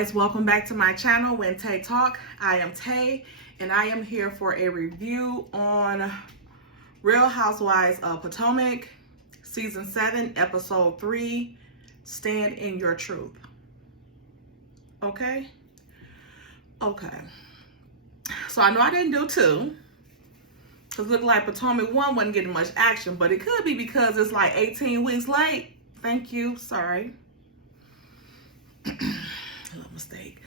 guys, welcome back to my channel, When Tay Talk. I am Tay, and I am here for a review on Real Housewives of Potomac, Season 7, Episode 3, Stand in Your Truth. Okay? Okay. So I know I didn't do 2, because it looked like Potomac 1 wasn't getting much action, but it could be because it's like 18 weeks late. Thank you. Sorry. Little mistake.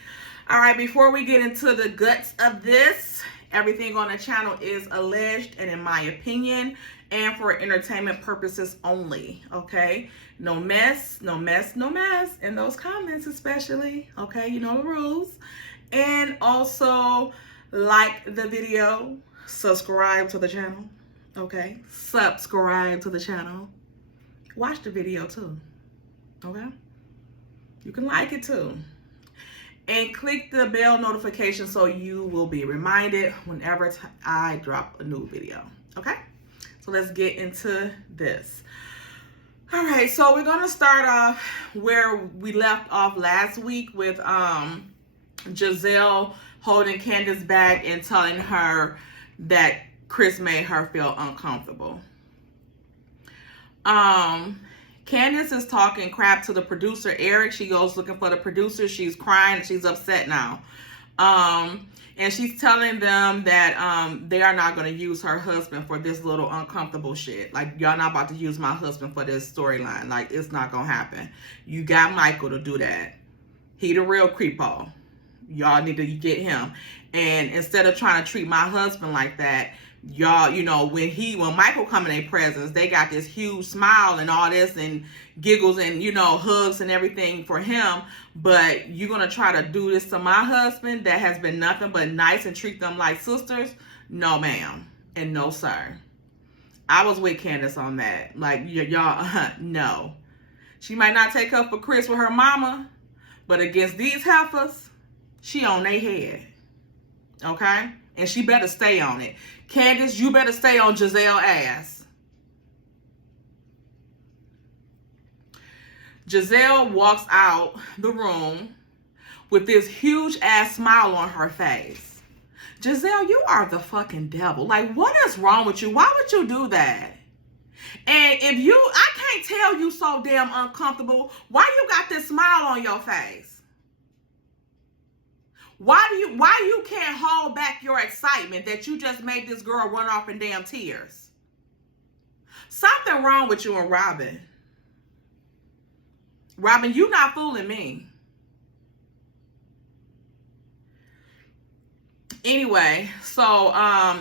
All right, before we get into the guts of this, everything on the channel is alleged and in my opinion and for entertainment purposes only. Okay, no mess, no mess, no mess in those comments, especially. Okay, you know the rules. And also like the video, subscribe to the channel. Okay, subscribe to the channel, watch the video too. Okay, you can like it too. And click the bell notification so you will be reminded whenever I drop a new video. Okay? So let's get into this. All right, so we're gonna start off where we left off last week with Gizelle holding Candace back and telling her that Chris made her feel uncomfortable. Candace is talking crap to the producer, Eric. She goes looking for the producer. She's crying. She's upset now. And she's telling them that they are not going to use her husband for this little uncomfortable shit. Like, y'all not about to use my husband for this storyline. Like, it's not going to happen. You got Michael to do that. He the real creepo. Y'all need to get him. And instead of trying to treat my husband like that, y'all, you know, when Michael come in their presence, they got this huge smile and all this and giggles and, you know, hugs and everything for him. But you're going to try to do this to my husband that has been nothing but nice and treat them like sisters? No, ma'am. And no, sir. I was with Candace on that. Like, y'all, no. She might not take up for Chris with her mama, but against these heifers, she on their head. Okay? And she better stay on it. Candace, you better stay on Gizelle ass. Gizelle walks out the room with this huge ass smile on her face. Gizelle, you are the fucking devil. Like, what is wrong with you? Why would you do that? And if I can't tell you so damn uncomfortable, why you got this smile on your face? Why you can't hold back your excitement that you just made this girl run off in damn tears? Something wrong with you and Robin. Robin, you not fooling me. Anyway, so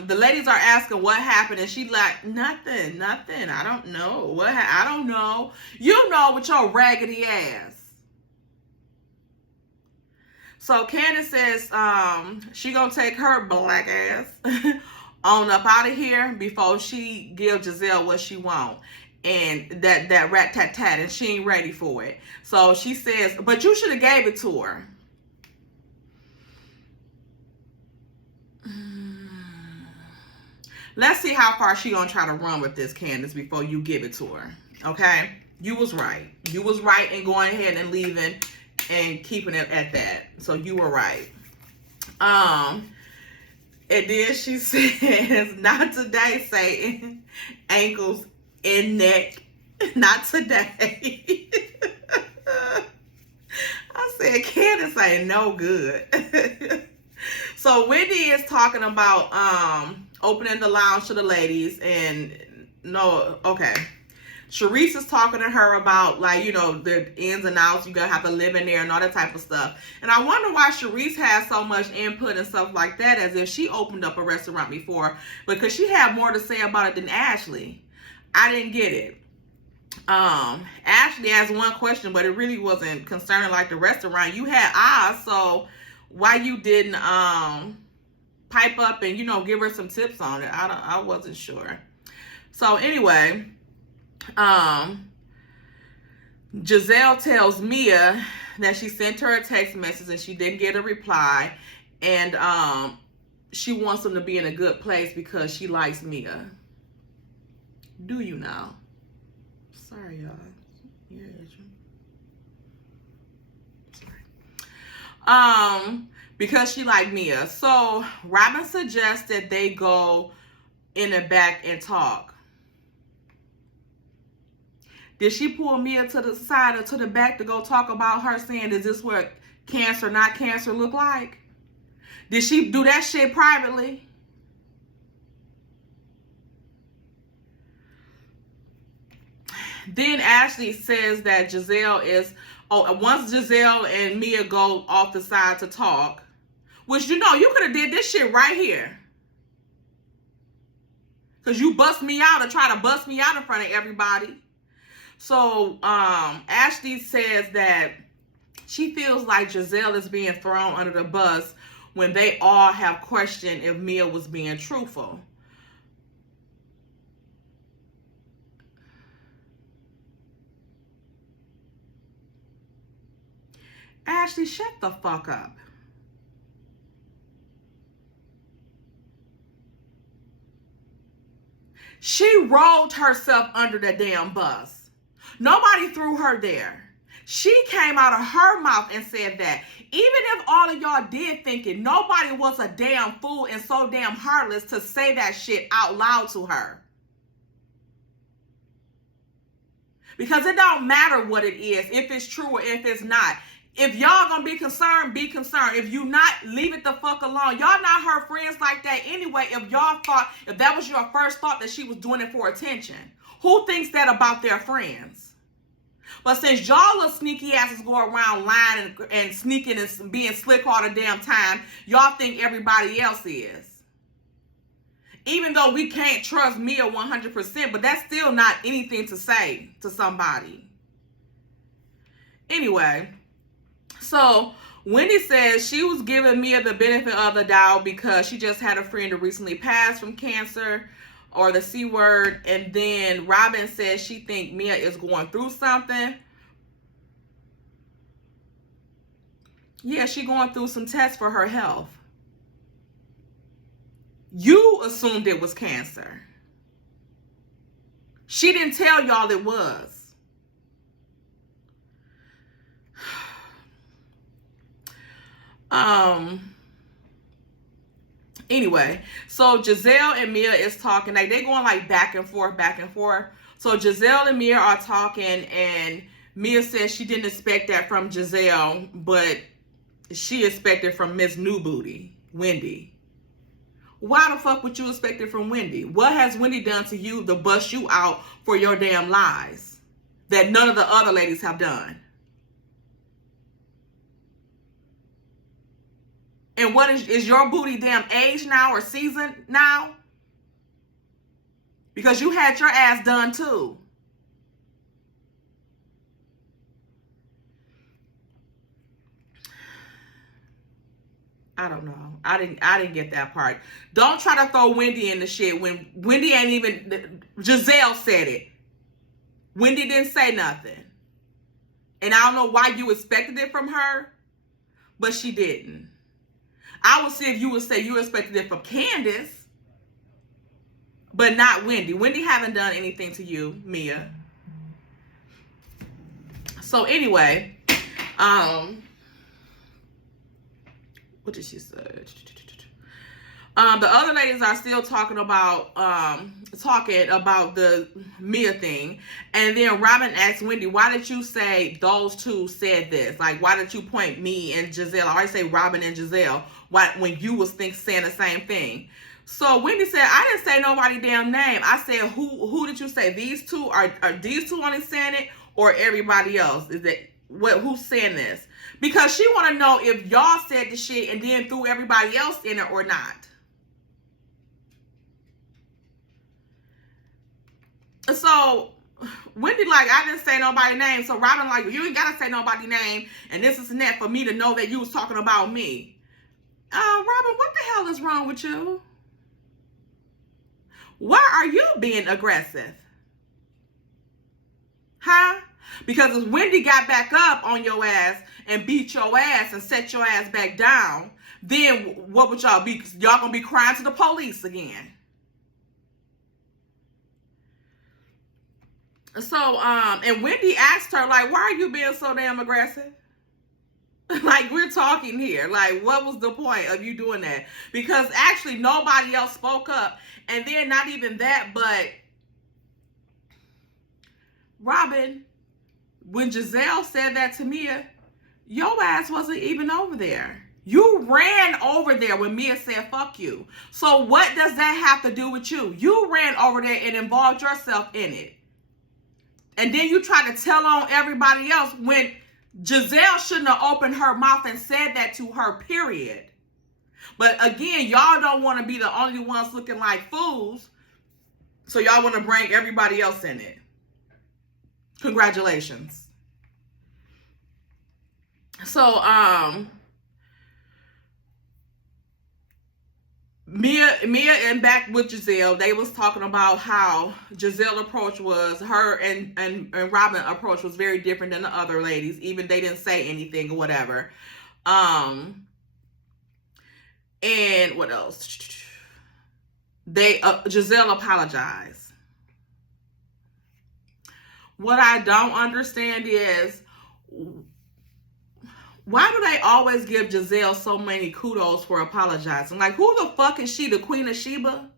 the ladies are asking what happened, and she like, nothing. I don't know. I don't know. You know, with your raggedy ass. So Candace says she gonna take her black ass on up out of here before she give Gizelle what she want. And that rat-tat-tat, and she ain't ready for it. So she says, but you should have gave it to her. Let's see how far she gonna try to run with this, Candace, before you give it to her. Okay? You was right. You was right in going ahead and leaving and keeping it at that. So you were right. And then she says, not today, Satan. Ankles and neck. Not today. I said, Candace ain't no good. So Wendy is talking about opening the lounge to the ladies, and no, okay. Sharice is talking to her about, like, you know, the ins and outs. You're going to have to live in there and all that type of stuff. And I wonder why Sharice has so much input and stuff like that, as if she opened up a restaurant before, because she had more to say about it than Ashley. I didn't get it. Ashley asked one question, but it really wasn't concerning like the restaurant. You had eyes, so why you didn't pipe up and, you know, give her some tips on it? I wasn't sure. So anyway, Gizelle tells Mia that she sent her a text message and she didn't get a reply, and she wants them to be in a good place because she likes Mia. Do you now? Sorry, y'all. Yeah, sorry. Because she liked Mia. So Robin suggested they go in the back and talk. Did she pull Mia to the side or to the back to go talk about her saying, is this what cancer, not cancer look like? Did she do that shit privately? Then Ashley says that Gizelle is, once Gizelle and Mia go off the side to talk, which you could have did this shit right here. Because you bust me out or try to bust me out in front of everybody. So Ashley says that she feels like Gizelle is being thrown under the bus when they all have questioned if Mia was being truthful. Ashley, shut the fuck up. She rolled herself under the damn bus. Nobody threw her there. She came out of her mouth and said that. Even if all of y'all did think it, nobody was a damn fool and so damn heartless to say that shit out loud to her. Because it don't matter what it is, if it's true or if it's not. If y'all gonna be concerned, be concerned. If you not, leave it the fuck alone. Y'all not her friends like that anyway. If y'all thought, if that was your first thought that she was doing it for attention. Who thinks that about their friends? But since y'all little sneaky asses go around lying and sneaking and being slick all the damn time, y'all think everybody else is. Even though we can't trust Mia 100%, but that's still not anything to say to somebody. Anyway. So Wendy says she was giving Mia the benefit of the doubt because she just had a friend who recently passed from cancer or the C word. And then Robin says she thinks Mia is going through something. Yeah, she going through some tests for her health. You assumed it was cancer. She didn't tell y'all it was. Anyway, so Gizelle and Mia is talking, like they going like back and forth. So Gizelle and Mia are talking, and Mia says she didn't expect that from Gizelle, but she expected from Miss New Booty, Wendy. Why the fuck would you expect it from Wendy? What has Wendy done to you to bust you out for your damn lies that none of the other ladies have done? And what is your booty damn age now or seasoned now? Because you had your ass done too. I don't know. I didn't get that part. Don't try to throw Wendy in the shit when Wendy ain't even, Gizelle said it. Wendy didn't say nothing. And I don't know why you expected it from her, but she didn't. I would see if you would say you expected it from Candace, but not Wendy. Wendy haven't done anything to you, Mia. So anyway, what did she say? The other ladies are still talking about the Mia thing. And then Robin asked Wendy, why did you say those two said this? Like, why did you point me and Gizelle? I always say Robin and Gizelle. Why, when you was saying the same thing? So Wendy said, I didn't say nobody damn name. I said, who did you say? These two? Are these two only saying it, or everybody else? Is that who's saying this? Because she want to know if y'all said the shit and then threw everybody else in it or not. So Wendy like, I didn't say nobody's name. So Robin like, you ain't gotta say nobody's name, and this is net for me to know that you was talking about me. Robin, what the hell is wrong with you? Why are you being aggressive? Huh? Because if Wendy got back up on your ass and beat your ass and set your ass back down, then what would y'all be? Y'all gonna be crying to the police again. So, and Wendy asked her, like, why are you being so damn aggressive? Like, we're talking here. Like, what was the point of you doing that? Because actually nobody else spoke up. And then not even that, but Robin, when Gizelle said that to Mia, your ass wasn't even over there. You ran over there when Mia said fuck you. So what does that have to do with you? You ran over there and involved yourself in it. And then you try to tell on everybody else when Gizelle shouldn't have opened her mouth and said that to her, period. But again, y'all don't want to be the only ones looking like fools. So y'all want to bring everybody else in it. Congratulations. So, Mia and back with Gizelle, they was talking about how Gizelle's approach was, her and Robin's approach was very different than the other ladies. Even they didn't say anything or whatever. And what else? Gizelle apologized. What I don't understand is, why do they always give Gizelle so many kudos for apologizing? Like, who the fuck is she, the Queen of Sheba?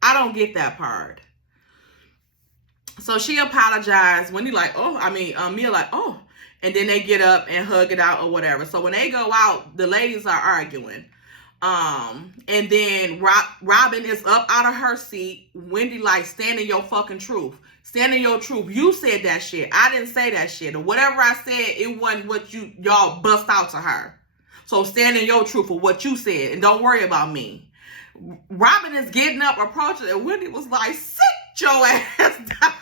I don't get that part. So she apologized. Wendy like, Mia like, oh. And then they get up and hug it out or whatever. So when they go out, the ladies are arguing. And then Robin is up out of her seat. Wendy like, stand in your fucking truth. Stand in your truth. You said that shit. I didn't say that shit. Or whatever I said, it wasn't what y'all bust out to her. So stand in your truth for what you said. And don't worry about me. Robin is getting up, approaching, and Wendy was like, sit your ass down.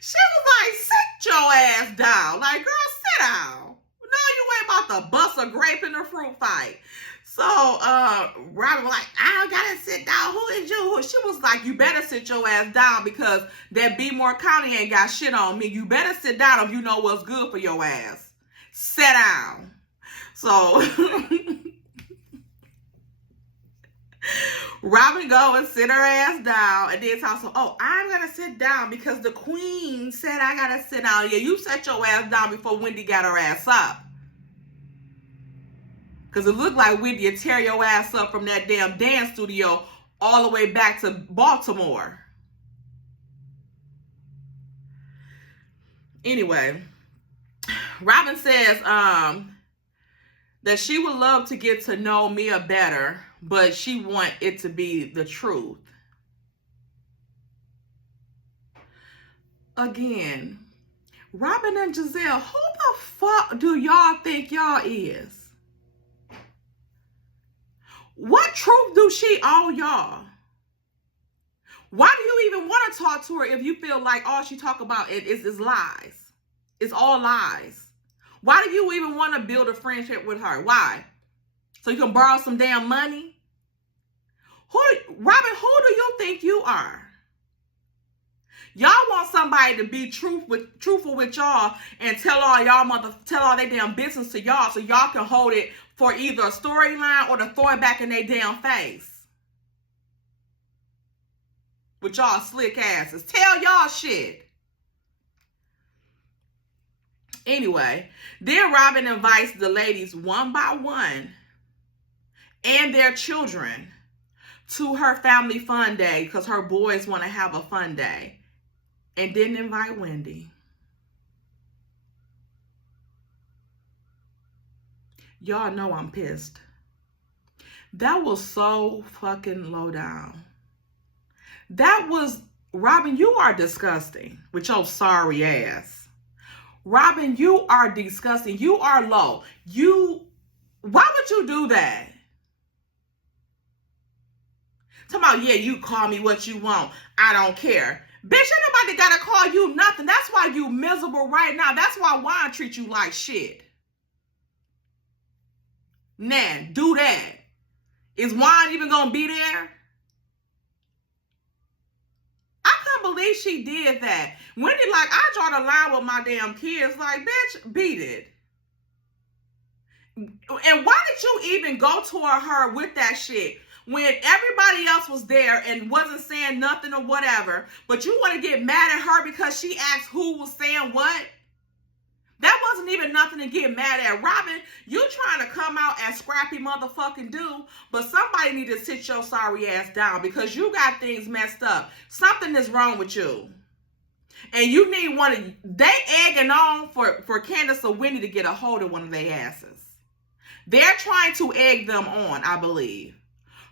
She was like, sit your ass down. Like, girl, sit down. No, you ain't about to bust a grape in a fruit fight. So, Robin was like, I don't gotta sit down. Who is you? She was like, you better sit your ass down because that B-More County ain't got shit on me. You better sit down if you know what's good for your ass. Sit down. So, Robin go and sit her ass down, and then talk so, oh, I'm gonna sit down because the queen said I gotta sit down. Yeah, you set your ass down before Wendy got her ass up. Because it looked like Wendy would tear your ass up from that damn dance studio all the way back to Baltimore. Anyway, Robin says that she would love to get to know Mia better, but she want it to be the truth. Again, Robin and Gizelle, who the fuck do y'all think y'all is? What truth do she owe y'all? Why do you even want to talk to her if you feel like all she talk about is lies? It's all lies. Why do you even want to build a friendship with her? Why? So you can borrow some damn money? Robin, who do you think you are? Y'all want somebody to be truthful with y'all and tell all their damn business to y'all so y'all can hold it for either a storyline or to throw it back in their damn face. With y'all slick asses. Tell y'all shit. Anyway, then Robin invites the ladies one by one and their children to her family fun day because her boys want to have a fun day. And didn't invite Wendy. Y'all know I'm pissed. That was so fucking low down. That was, Robin, you are disgusting with your sorry ass. Robin, you are disgusting. You are low. Why would you do that? Talking about, yeah, you call me what you want. I don't care. Bitch, ain't nobody gotta call you nothing. That's why you miserable right now. That's why Juan treat you like shit. Nah, do that. Is Juan even gonna be there? I couldn't believe she did that. Wendy like, I draw the line with my damn kids. Like, bitch, beat it. And why did you even go to her with that shit when everybody else was there and wasn't saying nothing or whatever, but you want to get mad at her because she asked who was saying what? That wasn't even nothing to get mad at. Robin, you trying to come out as scrappy motherfucking do, but somebody need to sit your sorry ass down because you got things messed up. Something is wrong with you. And you need one of, they egging on for Candace or Wendy to get a hold of one of their asses. They're trying to egg them on, I believe.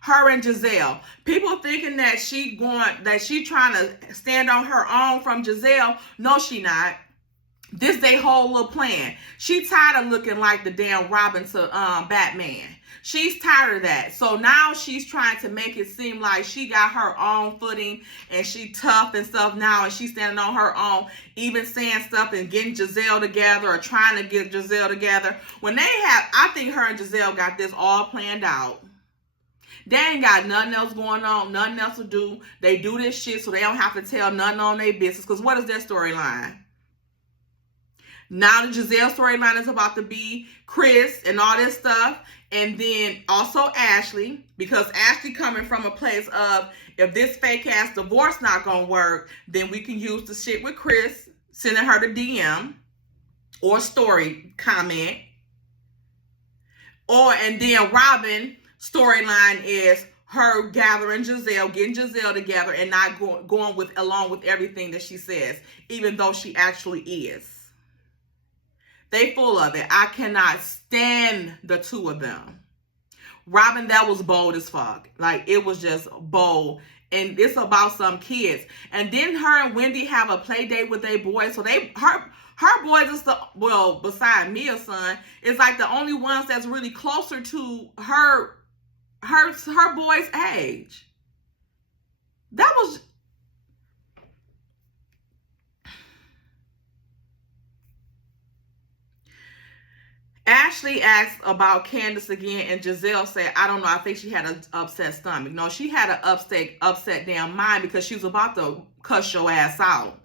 Her and Giselle. People thinking that she trying to stand on her own from Giselle. No, she not. This they whole little plan. She tired of looking like the damn Robin to Batman. She's tired of that. So now she's trying to make it seem like she got her own footing and she tough and stuff now and she's standing on her own, even saying stuff and getting Giselle together or trying to get Giselle together. When they have, I think her and Giselle got this all planned out. They ain't got nothing else going on, nothing else to do. They do this shit so they don't have to tell nothing on their business. Because what is their storyline? Now the Giselle storyline is about to be Chris and all this stuff. And then also Ashley. Because Ashley coming from a place of, if this fake ass divorce not going to work, then we can use the shit with Chris, sending her the DM or story comment. And then Robin storyline is her gathering Giselle, getting Giselle together and not going along with everything that she says, even though she actually is. They full of it. I cannot stand the two of them. Robin, that was bold as fuck. Like, it was just bold. And it's about some kids. And then her and Wendy have a play date with their boys. So her boys is beside Mia's son, is like the only ones that's really closer to her boy's age. That was... Ashley asked about Candace again, and Giselle said, I don't know, I think she had an upset stomach. No, she had an upset damn mind because she was about to cuss your ass out.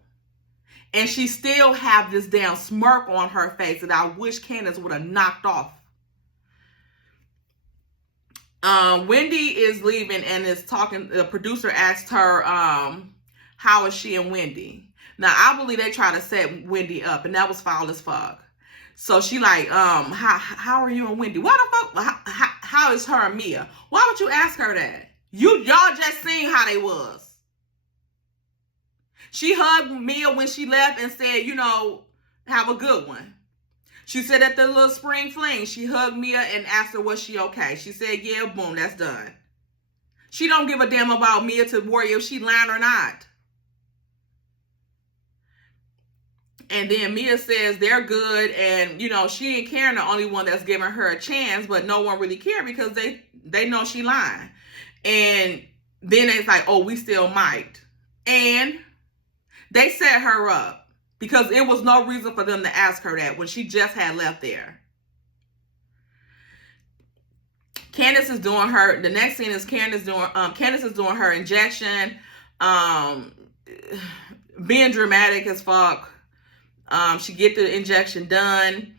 And she still have this damn smirk on her face that I wish Candace would have knocked off. Wendy is leaving and is talking, the producer asked her, how is she and Wendy? Now, I believe they tried to set Wendy up, and that was foul as fuck. So she like, how are you and Wendy? What the fuck? How is her and Mia? Why would you ask her that? Y'all just seen how they was. She hugged Mia when she left and said, you know, have a good one. She said at the little spring fling, she hugged Mia and asked her, was she okay? She said, yeah, boom, that's done. She don't give a damn about Mia to worry if she lying or not. And then Mia says they're good, and you know she and Karen the only one that's giving her a chance, but no one really care because they know she lying. And then it's like, oh, we still might. And they set her up because it was no reason for them to ask her that when she just had left there. Candace is doing her. The next scene is Candace is doing her injection, being dramatic as fuck. She get the injection done.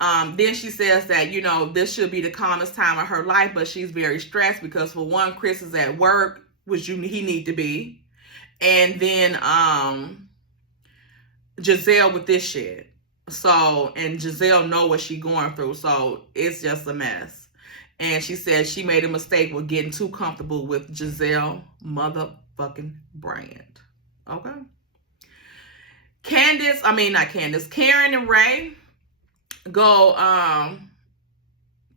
Then she says that, you know, this should be the calmest time of her life, but she's very stressed because for one, Chris is at work, which he need to be. And then Giselle with this shit. So, and Giselle know what she going through. So it's just a mess. And she said she made a mistake with getting too comfortable with Giselle motherfucking Bryant. Okay. Karen and Ray go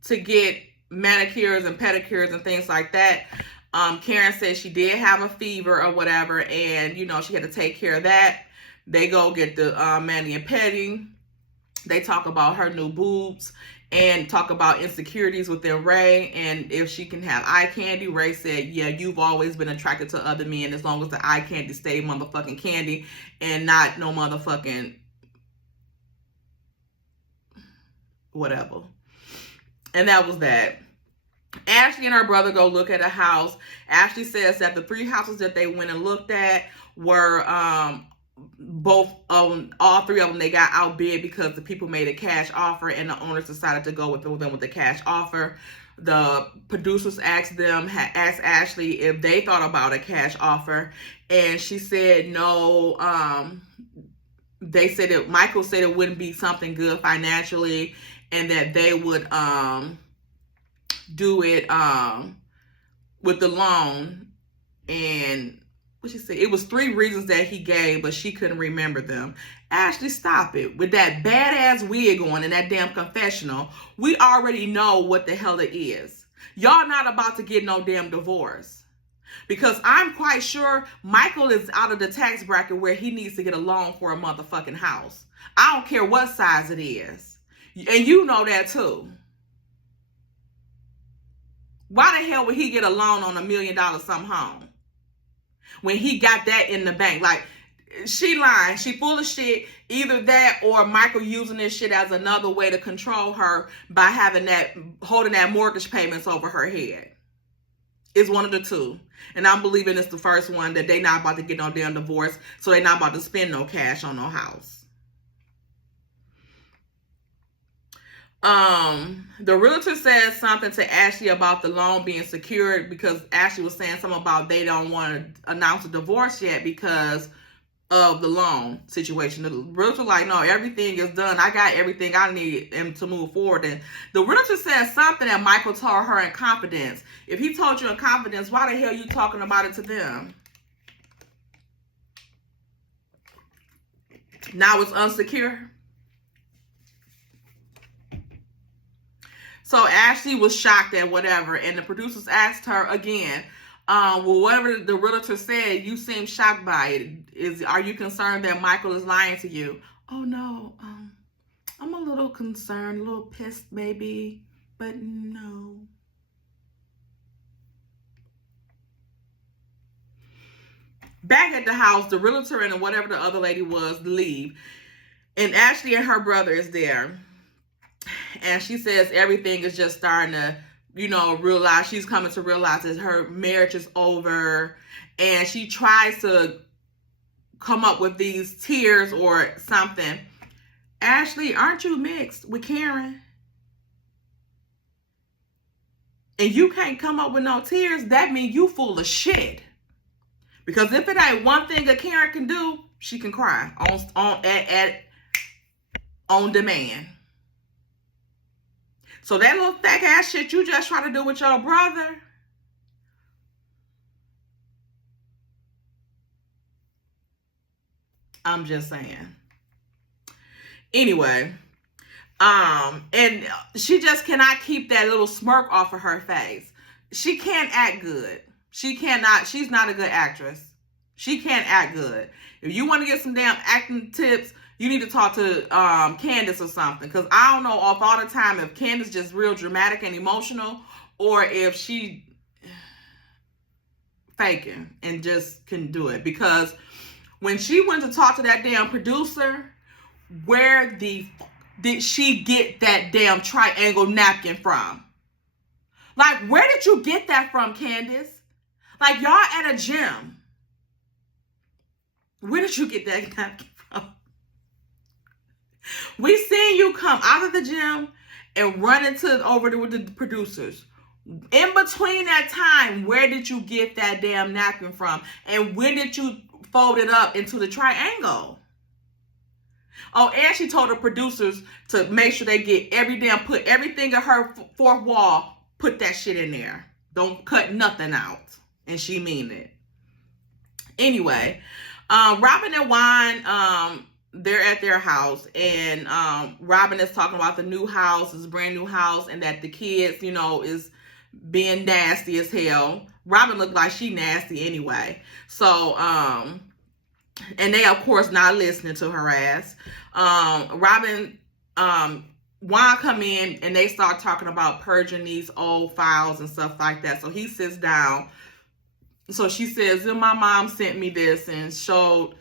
to get manicures and pedicures and things like that. Karen said she did have a fever or whatever, and you know she had to take care of that. They go get the mani and pedi. They talk about her new boobs and talk about insecurities within Ray and if she can have eye candy. Ray said, yeah, you've always been attracted to other men as long as the eye candy stay motherfucking candy and not no motherfucking whatever. And that was that. Ashley and her brother go look at a house. Ashley says that the 3 houses that they went and looked at were all three of them, they got outbid because the people made a cash offer and the owners decided to go with them with the cash offer. The producers asked Ashley if they thought about a cash offer, and she said no. They said that Michael said it wouldn't be something good financially, and that they would do it with the loan. And what she said, it was 3 reasons that he gave, but she couldn't remember them. Ashley, stop it. With that badass wig on and that damn confessional, we already know what the hell it is. Y'all not about to get no damn divorce. Because I'm quite sure Michael is out of the tax bracket where he needs to get a loan for a motherfucking house. I don't care what size it is. And you know that too. Why the hell would he get a loan on $1 million some home when he got that in the bank? Like, she lying. She full of shit. Either that or Michael using this shit as another way to control her by holding that mortgage payments over her head. It's one of the two. And I'm believing it's the first one, that they not about to get no damn divorce, so they not about to spend no cash on no house. The realtor said something to Ashley about the loan being secured, because Ashley was saying something about they don't want to announce a divorce yet because of the loan situation. The realtor like, no, everything is done. I got everything I need to move forward. And the realtor said something that Michael told her in confidence. If he told you in confidence, why the hell are you talking about it to them? Now it's unsecure. So Ashley was shocked at whatever, and the producers asked her again, well, whatever the realtor said, you seem shocked by it. Are you concerned that Michael is lying to you? Oh no, I'm a little concerned, a little pissed maybe, but no. Back at the house, the realtor and whatever the other lady was leave, and Ashley and her brother is there. And she says everything is just starting to, realize, she's coming to realize that her marriage is over. And she tries to come up with these tears or something. Ashley, aren't you mixed with Karen? And you can't come up with no tears? That means you full of shit. Because if it ain't one thing a Karen can do, she can cry on demand. So that little fake ass shit you just try to do with your brother, I'm just saying. Anyway, and she just cannot keep that little smirk off of her face. She can't act good. She's not a good actress. She can't act good. If you want to get some damn acting tips, you need to talk to Candace or something. Because I don't know all the time if Candace just real dramatic and emotional, or if she faking and just can do it. Because when she went to talk to that damn producer, where the did she get that damn triangle napkin from? Like, where did you get that from, Candace? Like, y'all at a gym. Where did you get that napkin from? We seen you come out of the gym and run over with the producers. In between that time, where did you get that damn napkin from? And when did you fold it up into the triangle? Oh, and she told the producers to make sure they get put everything in her fourth wall, put that shit in there. Don't cut nothing out. And she mean it. Anyway, Robin and Juan, they're at their house, and Robin is talking about the new house, this brand new house, and that the kids, is being nasty as hell. Robin looked like she nasty anyway. So, and they, of course, not listening to her ass. Robin, Juan come in, and they start talking about purging these old files and stuff like that. So he sits down. So she says, my mom sent me this and showed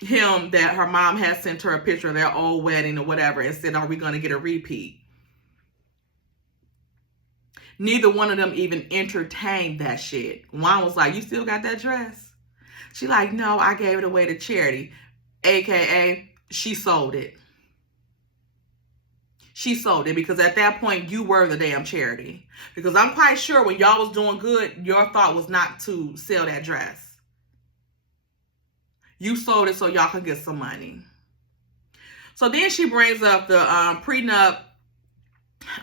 him that her mom had sent her a picture of their old wedding or whatever and said, are we going to get a repeat? Neither one of them even entertained that shit. Juan was like, you still got that dress? She like, no, I gave it away to charity. AKA, she sold it. She sold it because at that point, you were the damn charity. Because I'm quite sure when y'all was doing good, your thought was not to sell that dress. You sold it so y'all could get some money. So then she brings up the prenup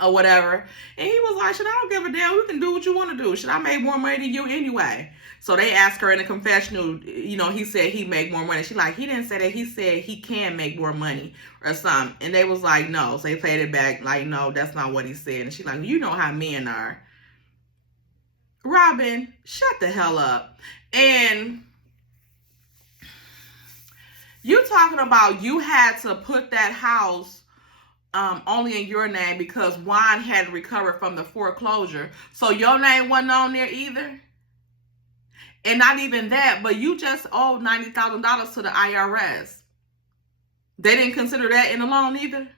or whatever. And he was like, "Shit, I don't give a damn. You can do what you want to do. Should I make more money than you anyway?" So they asked her in the confessional, he said he make more money. She like, he didn't say that. He said he can make more money or something. And they was like, no. So they played it back like, no, that's not what he said. And she like, you know how men are. Robin, shut the hell up. And you talking about you had to put that house only in your name because Juan had recovered from the foreclosure. So your name wasn't on there either? And not even that, but you just owed $90,000 to the IRS. They didn't consider that in the loan either?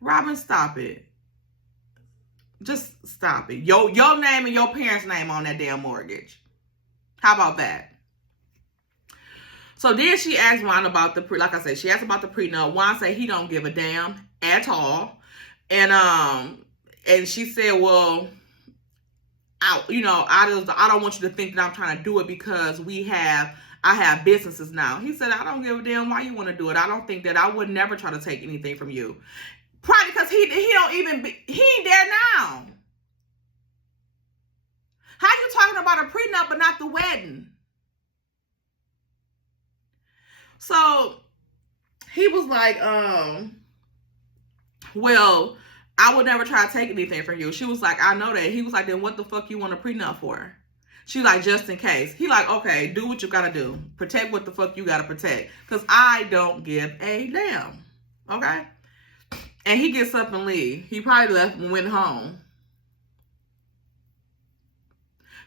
Robin, stop it. Just stop it. Your name and your parents' name on that damn mortgage. How about that? So then she asked Juan about like I said, she asked about the prenup. Juan said he don't give a damn at all. And she said, well, I don't want you to think that I'm trying to do it because I have businesses now. He said, I don't give a damn why you want to do it. I don't think that I would never try to take anything from you. Probably because he ain't there now. How you talking about a prenup but not the wedding? So he was like, well, I would never try to take anything from you. She was like, I know that. He was like, then what the fuck you want a prenup for? She like, just in case. He like, okay, do what you gotta do. Protect what the fuck you gotta protect. Because I don't give a damn. Okay? And he gets up and leave. He probably left and went home.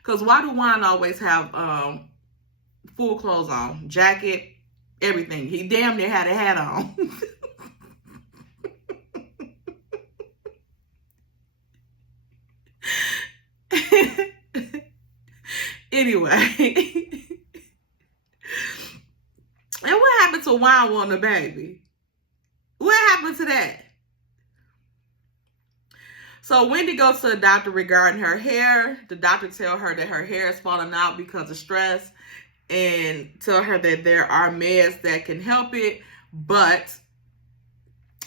Because why do Juan always have full clothes on? Jacket, everything. He damn near had a hat on. Anyway. And what happened to Juan wanting a baby? What happened to that? So Wendy goes to the doctor regarding her hair. The doctor tells her that her hair is falling out because of stress and tell her that there are meds that can help it, but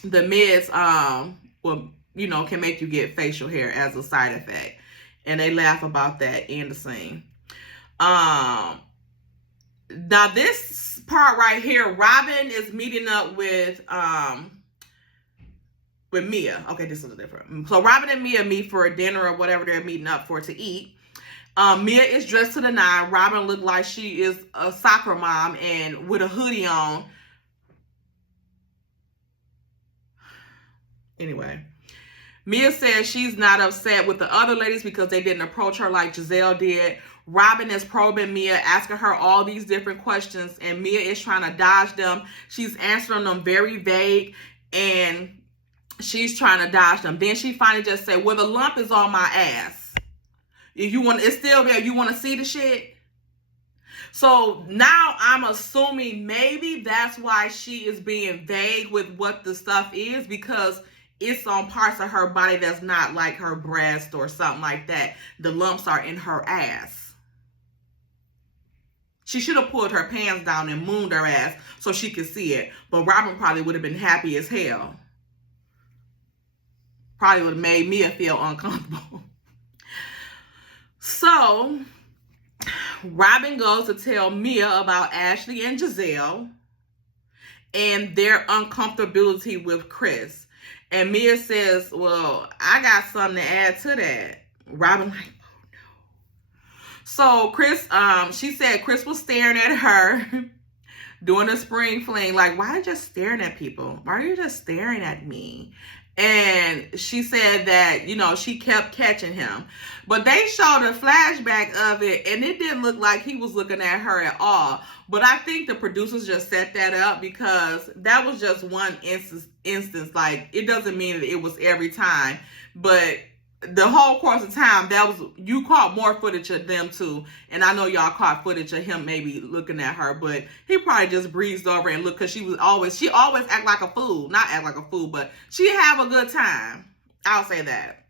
the meds can make you get facial hair as a side effect. And they laugh about that in the scene. Now this part right here, Robin is meeting up with Mia. Okay, this is different. So Robin and Mia meet for a dinner or whatever they're meeting up for to eat. Mia is dressed to the nine. Robin looked like she is a soccer mom and with a hoodie on. Anyway, Mia says she's not upset with the other ladies because they didn't approach her like Giselle did. Robin is probing Mia, asking her all these different questions, and Mia is trying to dodge them. She's answering them very vague, and she's trying to dodge them. Then she finally just said, well, the lump is on my ass. If you want, it's still there. You want to see the shit? So now I'm assuming maybe that's why she is being vague with what the stuff is, because it's on parts of her body that's not like her breast or something like that. The lumps are in her ass. She should have pulled her pants down and mooned her ass so she could see it. But Robin probably would have been happy as hell. Probably would have made Mia feel uncomfortable. So, Robin goes to tell Mia about Ashley and Giselle and their uncomfortability with Chris. And Mia says, well, I got something to add to that. Robin like, oh no. So Chris, she said Chris was staring at her doing a spring fling. Like, why are you just staring at people? Why are you just staring at me? And she said that, she kept catching him. But they showed a flashback of it, and it didn't look like he was looking at her at all. But I think the producers just set that up because that was just one instance. Like, it doesn't mean that it was every time. But the whole course of time, that was, you caught more footage of them too, and I know y'all caught footage of him maybe looking at her, but he probably just breezed over and looked, because she always act like a fool. Not act like a fool, but she have a good time. I'll say that.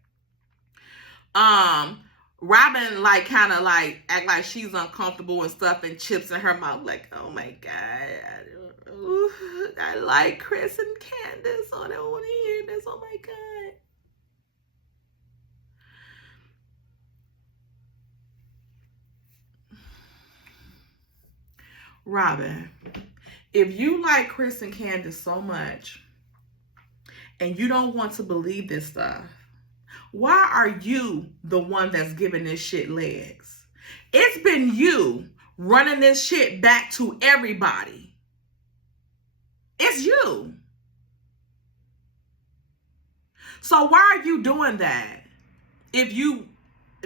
Robin kind of act like she's uncomfortable and stuff, and chips in her mouth like, oh my God, I like Chris and Candace. Oh, I don't want to hear this. Oh my God. Robin, if you like Chris and Candace so much and you don't want to believe this stuff, why are you the one that's giving this shit legs? It's been you running this shit back to everybody. It's you. So why are you doing that? If you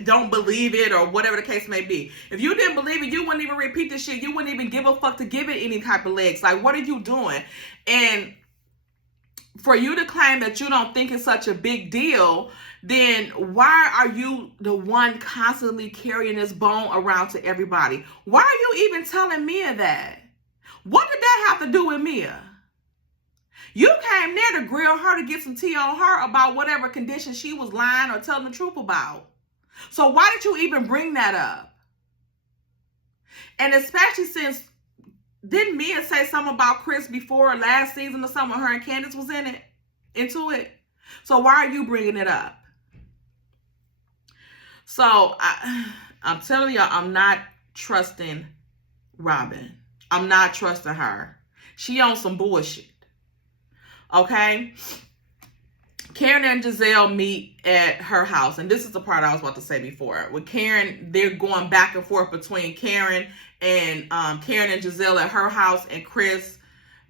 don't believe it or whatever the case may be. If you didn't believe it, you wouldn't even repeat this shit. You wouldn't even give a fuck to give it any type of legs. Like, what are you doing? And for you to claim that you don't think it's such a big deal, then why are you the one constantly carrying this bone around to everybody? Why are you even telling Mia that? What did that have to do with Mia? You came there to grill her, to get some tea on her about whatever condition she was lying or telling the truth about. So why did you even bring that up? And especially since, didn't Mia say something about Chris before last season or something when her and Candace was into it? So why are you bringing it up? So I'm telling y'all, I'm not trusting Robin. I'm not trusting her. She on some bullshit. Okay? Karen and Gizelle meet at her house. And this is the part I was about to say before. With Karen, they're going back and forth between Karen and Gizelle at her house, and Chris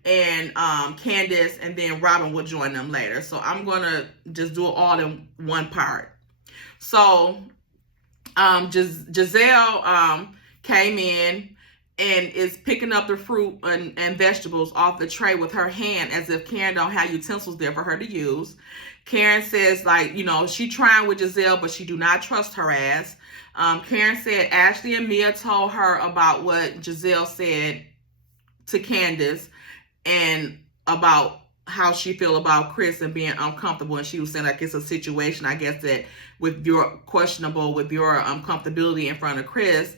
and Candace, and then Robin will join them later. So I'm going to just do it all in one part. So Gizelle came in and is picking up the fruit and vegetables off the tray with her hand, as if Karen don't have utensils there for her to use. Karen says, she trying with Gizelle, but she do not trust her ass. Karen said Ashley and Mia told her about what Gizelle said to Candace and about how she feel about Chris and being uncomfortable. And she was saying it's a situation, I guess, that with your comfortability in front of Chris.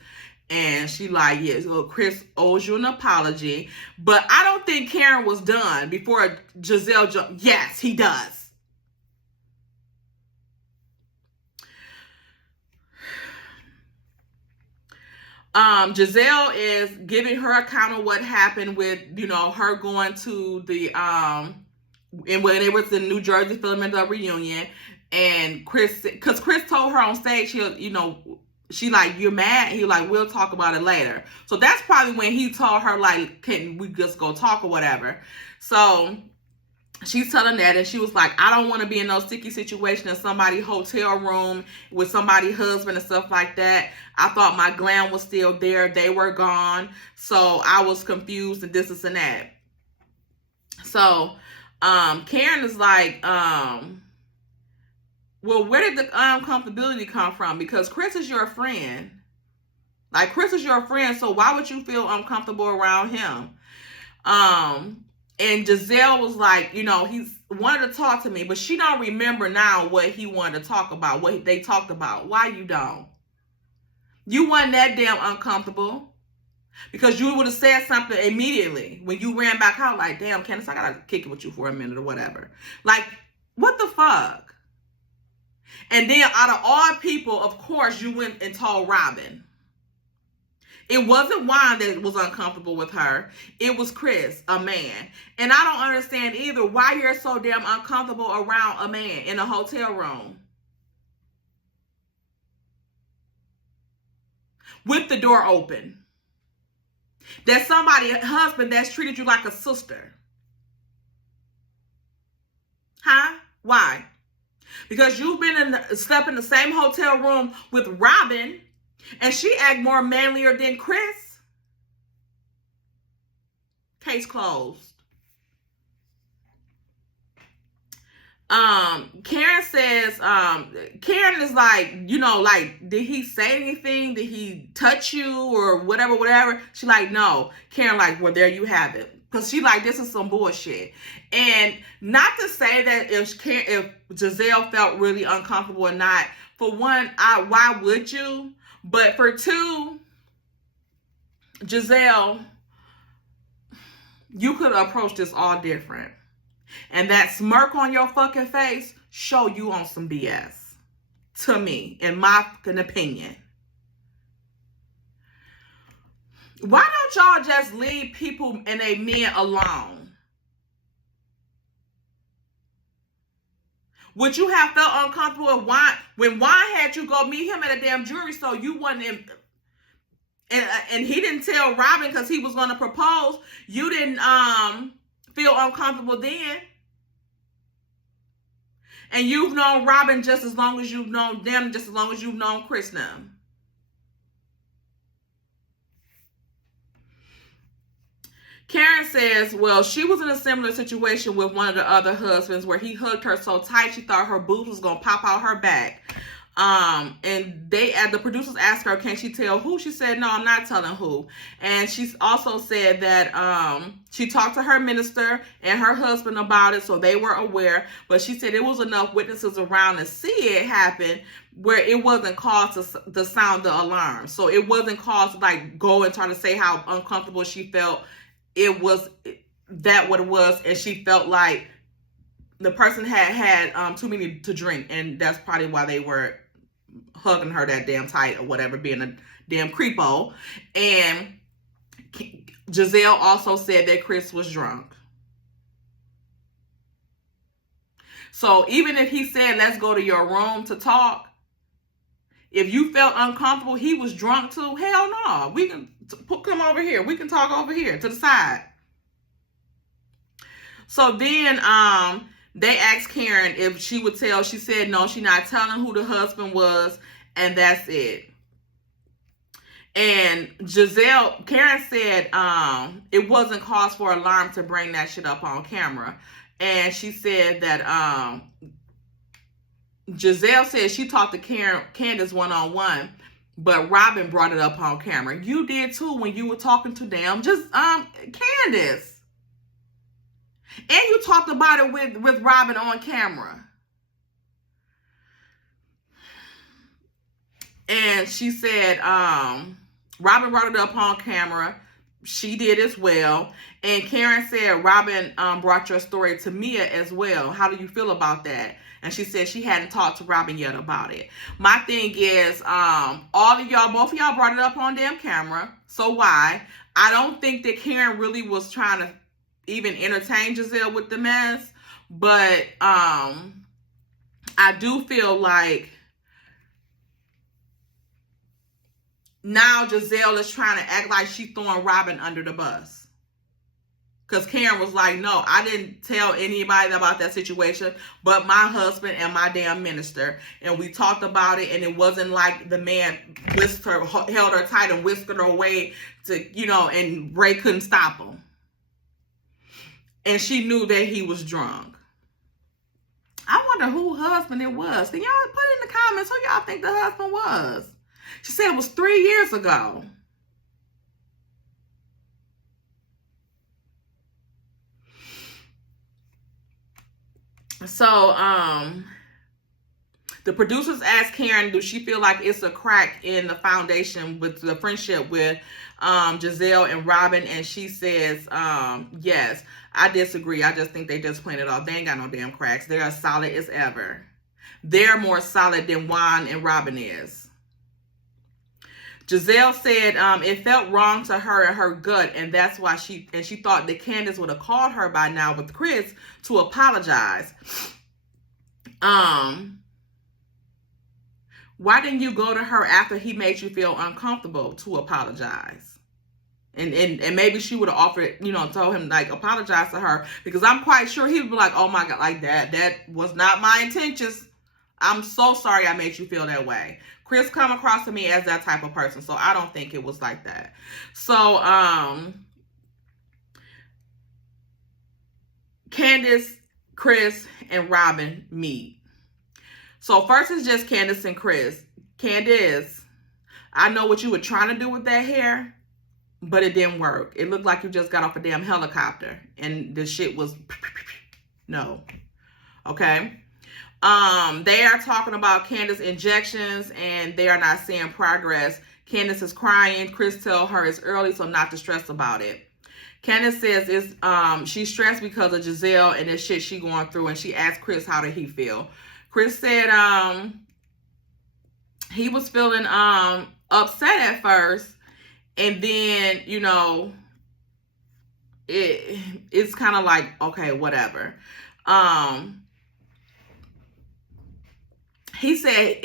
And she yes, well, Chris owes you an apology. But I don't think Karen was done before Gizelle jumped. Yes, he does. Gizelle is giving her account of what happened with, her going to the, and when it was the New Jersey filming the reunion, and Chris, because Chris told her on stage, she you're mad? He we'll talk about it later. So that's probably when he told her, can we just go talk or whatever? So she's telling that, and she was like, I don't want to be in no sticky situation in somebody's hotel room with somebody's husband and stuff like that. I thought my glam was still there. They were gone. So I was confused and this and that. So Karen is well, where did the uncomfortability come from? Because Chris is your friend. Chris is your friend, so why would you feel uncomfortable around him? And Gizelle was he's wanted to talk to me, but she don't remember now what he wanted to talk about, what they talked about. Why you don't? You wasn't that damn uncomfortable, because you would have said something immediately when you ran back out, damn, Candace, I gotta kick it with you for a minute or whatever. What the fuck? And then out of all people, of course, you went and told Robin. It wasn't Juan that was uncomfortable with her. It was Chris, a man. And I don't understand either why you're so damn uncomfortable around a man in a hotel room with the door open. There's somebody, a husband, that's treated you like a sister. Huh? Why? Because you've been slept in the same hotel room with Robin, and she act more manlier than Chris. Case closed. Karen says, Karen is like, you know, like, did he say anything? Did he touch you or whatever? She like, no. Karen like, well, there you have it. Because she like, this is some bullshit. And not to say that if Gizelle felt really uncomfortable or not, for one, why would you? But for two, Gizelle, you could approach this all different. And that smirk on your fucking face show you on some BS. To me, in my fucking opinion. Why don't y'all just leave people and they men alone? Would you have felt uncomfortable when Juan had you go meet him at a damn jewelry store? You wasn't in, and he didn't tell Robin because he was going to propose. You didn't feel uncomfortable then. And you've known Robin just as long as you've known them, just as long as you've known Chris now. Karen says, well, she was in a similar situation with one of the other husbands where he hugged her so tight she thought her boobs was going to pop out her back. And the producers asked her, can she tell who? She said, no, I'm not telling who. And she's also said that she talked to her minister and her husband about it, so they were aware. But she said it was enough witnesses around to see it happen where it wasn't cause to sound the alarm. So it wasn't cause to like go and try to say how uncomfortable she felt. It was that what it was, and she felt like the person had too many to drink, and that's probably why they were hugging her that damn tight or whatever, being a damn creepo. And Gizelle also said that Chris was drunk. So even if he said, let's go to your room to talk, if you felt uncomfortable, he was drunk too, hell no. We can come over here. We can talk over here to the side. So then they asked Karen if she would tell. She said no, she's not telling who the husband was, and that's it. And Karen said it wasn't cause for alarm to bring that shit up on camera. And she said that Gizelle said she talked to Candace one-on-one, but Robin brought it up on camera. You did too when you were talking to Candace. And you talked about it with Robin on camera. And she said Robin brought it up on camera. She did as well. And Karen said Robin brought your story to Mia as well. How do you feel about that? And she said she hadn't talked to Robin yet about it. My thing is, both of y'all brought it up on damn camera. So why? I don't think that Karen really was trying to even entertain Gizelle with the mess. But I do feel like now Gizelle is trying to act like she's throwing Robin under the bus. Because Karen was like, no, I didn't tell anybody about that situation but my husband and my damn minister. And we talked about it, and it wasn't like the man held her tight and whisked her away to, and Ray couldn't stop him. And she knew that he was drunk. I wonder who husband it was. Can y'all put in the comments who y'all think the husband was? She said it was 3 years ago. So, the producers asked Karen, do she feel like it's a crack in the foundation with the friendship with Gizelle and Robin? And she says, yes. I disagree. I just think they just playing it off. They ain't got no damn cracks. They're as solid as ever. They're more solid than Juan and Robin is. Gizelle said it felt wrong to her in her gut, and that's why she thought that Candace would have called her by now with Chris to apologize. Why didn't you go to her after he made you feel uncomfortable to apologize? And maybe she would have offered, told him, like, apologize to her. Because I'm quite sure he would be like, oh my God, like that was not my intentions. I'm so sorry I made you feel that way. Chris come across to me as that type of person. So I don't think it was like that. So, Candace Chris and Robin meet. So first it's just Candace and Chris. Candace, I know what you were trying to do with that hair, but it didn't work. It looked like you just got off a damn helicopter and the shit was no. Okay. They are talking about Candace injections and they are not seeing progress. Candace is crying. Chris tells her it's early, so not to stress about it. Candace says she's stressed because of Giselle and the shit she going through, and she asked Chris how did he feel. Chris said he was feeling upset at first, and then, you know, it's kind of like, okay, whatever. He said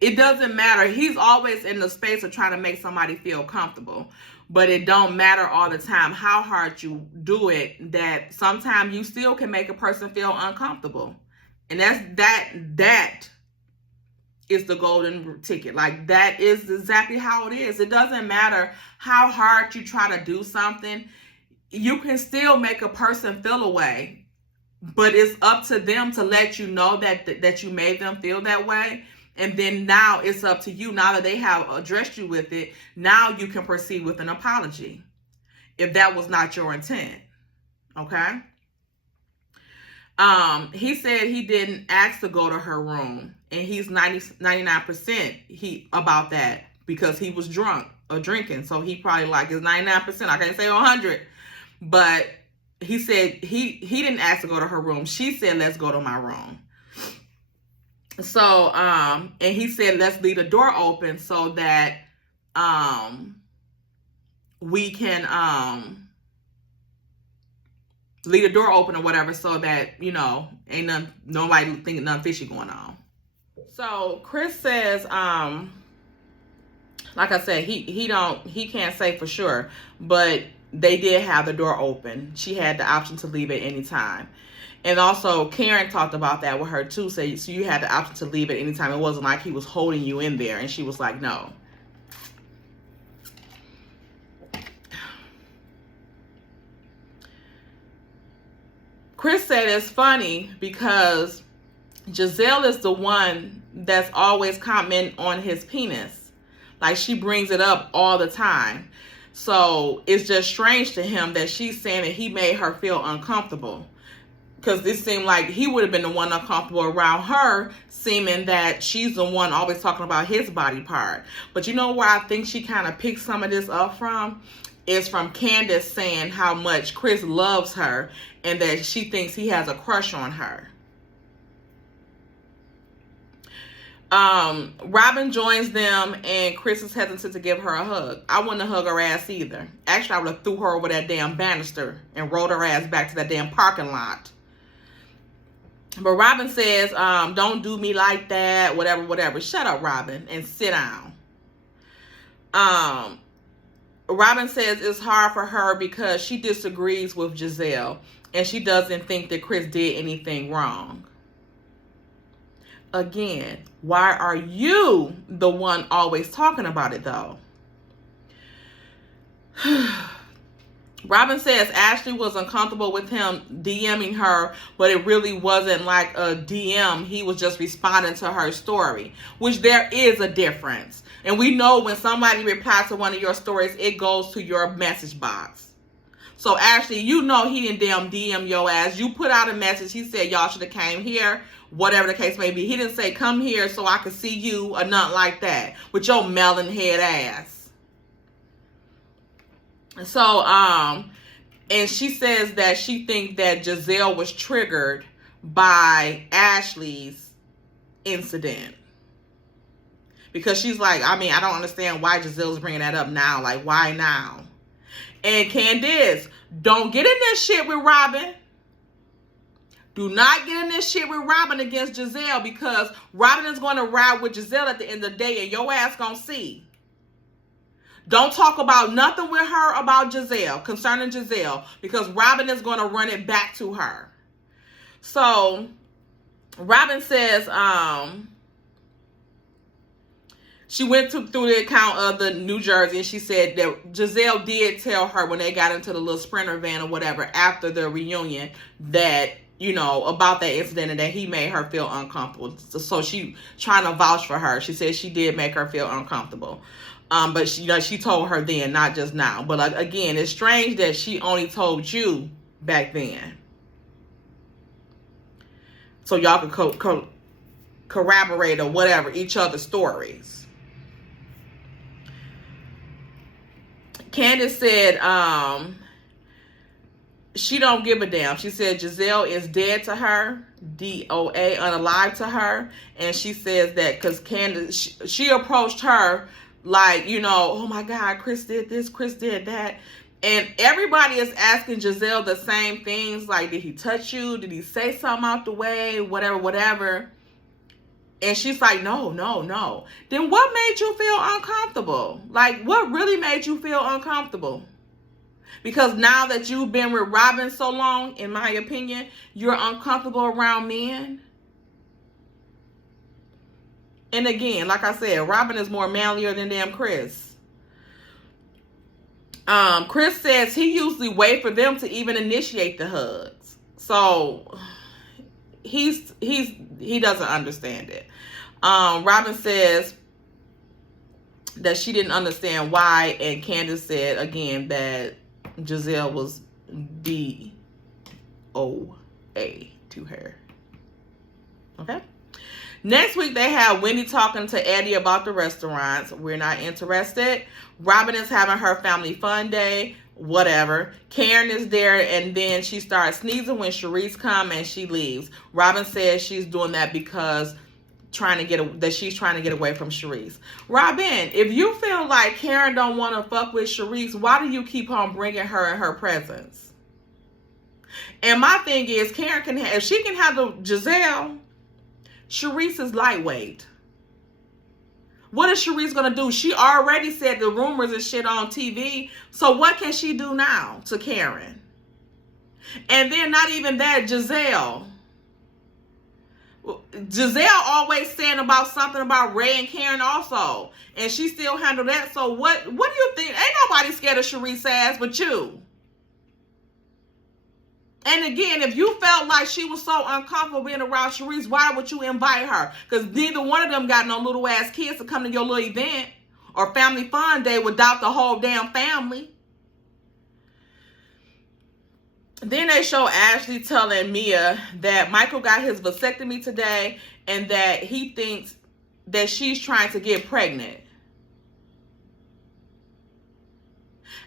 it doesn't matter. He's always in the space of trying to make somebody feel comfortable. But it don't matter all the time how hard you do it, that sometimes you still can make a person feel uncomfortable. And that is the golden ticket. Like, that is exactly how it is. It doesn't matter how hard you try to do something. You can still make a person feel a way. But it's up to them to let you know that you made them feel that way. And then now it's up to you. Now that they have addressed you with it, now you can proceed with an apology if that was not your intent. Okay? He said he didn't ask to go to her room, and he's 99% about that because he was drunk or drinking. So he probably like is 99%. I can't say 100, but he said he didn't ask to go to her room. She said, let's go to my room. So, and he said, let's leave the door open so that, we can, leave the door open or whatever so that, you know, ain't nobody thinking nothing fishy going on. So Chris says, like I said, he can't say for sure, but they did have the door open. She had the option to leave at any time. And also, Karen talked about that with her, too. So you had the option to leave at any time. It wasn't like he was holding you in there. And she was like, no. Chris said it's funny because Giselle is the one that's always commenting on his penis. Like, she brings it up all the time. So it's just strange to him that she's saying that he made her feel uncomfortable. Because this seemed like he would have been the one uncomfortable around her, seeming that she's the one always talking about his body part. But you know where I think she kind of picked some of this up from? Is from Candace saying how much Chris loves her and that she thinks he has a crush on her. Robin joins them and Chris is hesitant to give her a hug. I wouldn't have hugged her ass either. Actually, I would have threw her over that damn banister and rolled her ass back to that damn parking lot. But Robin says, don't do me like that, whatever. Shut up, Robin, and sit down. Robin says it's hard for her because she disagrees with Giselle and she doesn't think that Chris did anything wrong. Again, why are you the one always talking about it, though? Robin says Ashley was uncomfortable with him DMing her, but it really wasn't like a DM. He was just responding to her story, which there is a difference. And we know when somebody replies to one of your stories, it goes to your message box. So Ashley, you know he didn't damn DM your ass. You put out a message. He said y'all should have came here, whatever the case may be. He didn't say come here so I could see you or nothing like that with your melon head ass. So, and she says that she thinks that Giselle was triggered by Ashley's incident. Because she's like, I mean, I don't understand why Giselle's bringing that up now. Like, why now? And Candace, don't get in this shit with Robin. Do not get in this shit with Robin against Giselle, because Robin is going to ride with Giselle at the end of the day and your ass going to see. Don't talk about nothing with her about Giselle, concerning Giselle, because Robin is going to run it back to her. So, Robin says, she went through the account of the New Jersey, and she said that Giselle did tell her when they got into the little Sprinter van or whatever after the reunion that, about that incident and that he made her feel uncomfortable. So she trying to vouch for her. She said she did make her feel uncomfortable. But she told her then, not just now. But again, it's strange that she only told you back then. So y'all could corroborate or whatever each other's stories. Candace said, she don't give a damn. She said Gizelle is dead to her, DOA, unalive to her. And she says that because Candace, she approached her like, oh my God, Chris did this, Chris did that. And everybody is asking Gizelle the same things. Like, did he touch you? Did he say something out the way? Whatever. And she's like, no. Then what made you feel uncomfortable? Like, what really made you feel uncomfortable? Because now that you've been with Robin so long, in my opinion, you're uncomfortable around men. And again, like I said, Robin is more manlier than damn Chris. Chris says he usually wait for them to even initiate the hugs. So he doesn't understand it. Robin says that she didn't understand why, and Candace said again that Gizelle was DOA to her. Okay. Next week, they have Wendy talking to Eddie about the restaurants. We're not interested. Robin is having her family fun day. Whatever. Karen is there, and then she starts sneezing when Sharice comes, and she leaves. Robin says she's doing that because she's trying to get away from Sharice. Robin, if you feel like Karen don't want to fuck with Sharice, why do you keep on bringing her in her presence? And my thing is, Karen if she can handle Gizelle, Sharice is lightweight. What is Sharice going to do? She already said the rumors and shit on TV. So what can she do now to Karen? And then not even that, Gizelle always saying about something about Ray and Karen also. And she still handled that. So what do you think? Ain't nobody scared of Sharice's ass but you. And again, if you felt like she was so uncomfortable being around Sharice, why would you invite her? Because neither one of them got no little ass kids to come to your little event or family fun day without the whole damn family. Then they show Ashley telling Mia that Michael got his vasectomy today and that he thinks that she's trying to get pregnant.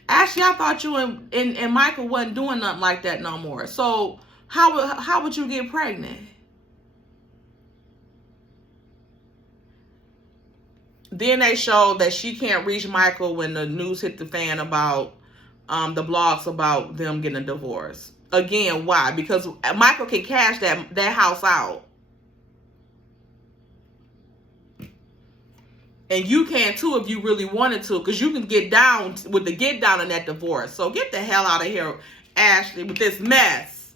Ashley, I thought you and Michael wasn't doing nothing like that no more. So how would you get pregnant? Then they show that she can't reach Michael when the news hit the fan about the blogs about them getting a divorce. Again, why? Because Michael can cash that house out. And you can too if you really wanted to, because you can get down with the get down in that divorce. So get the hell out of here, Ashley, with this mess.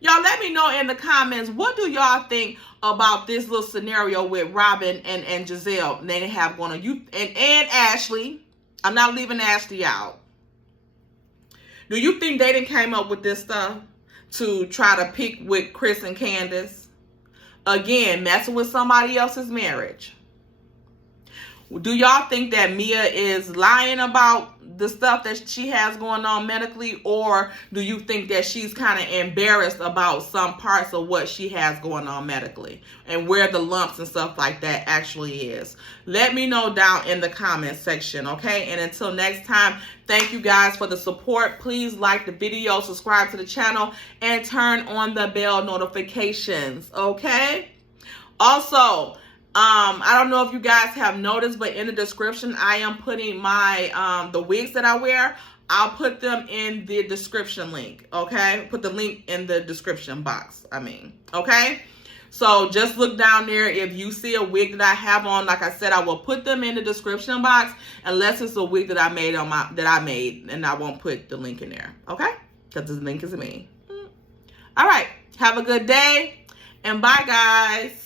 Y'all let me know in the comments, what do y'all think about this little scenario with Robin and Gizelle they have going on? You and Ashley. I'm not leaving Ashley out. Do you think they didn't came up with this stuff to try to pick with Chris and Candace? Again, messing with somebody else's marriage. Do y'all think that Mia is lying about the stuff that she has going on medically, or do you think that she's kind of embarrassed about some parts of what she has going on medically and where the lumps and stuff like that actually is? Let me know down in the comment section, okay? And until next time, thank you guys for the support. Please like the video, subscribe to the channel, and turn on the bell notifications, okay? Also, I don't know if you guys have noticed, but in the description, I am putting my, the wigs that I wear. I'll put them in the description link, okay? Put the link in the description box, okay? So just look down there. If you see a wig that I have on, like I said, I will put them in the description box, unless it's a wig that I made and I won't put the link in there, okay? Because the link is me. All right. Have a good day, and bye, guys.